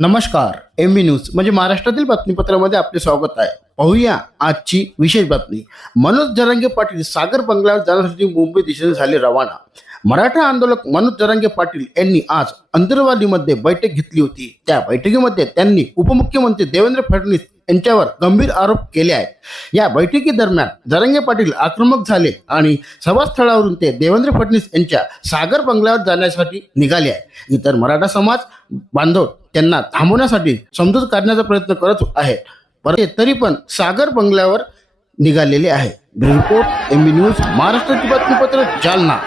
नमस्कार. MB news म्हणजे महाराष्ट्रातील बातमीपत्रामध्ये आपले स्वागत आहे. पाहूया आजची विशेष बातमी. मनोज जरांगे पाटील सागर बंगल्यावर जाण्यासाठी मुंबई दिशेने झाले रवाना. मराठा आंदोलक मनोज जरांगे पाटील यांनी आज अंतरवालीमध्ये बैठक घेतली होती. त्या बैठकीमध्ये त्यांनी उपमुख्यमंत्री देवेंद्र फडणवीस यांच्यावर गंभीर आरोप केले आहेत. या बैठकीदरम्यान जरांगे पाटील आक्रमक झाले आणि सभास्थळावरून ते देवेंद्र फडणवीस यांच्या सागर बंगल्यावर जाण्यासाठी निघाले आहे. इतर मराठा समाज बांधव त्यांना थांबवण्यासाठी समजूत काढण्याचा प्रयत्न करत आहेत, परंतु तरी पण सागर बंगल्यावर निघालेले आहे. रिपोर्ट MB न्यूज, महाराष्ट्राची बातमीपत्र, जालना.